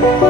thank you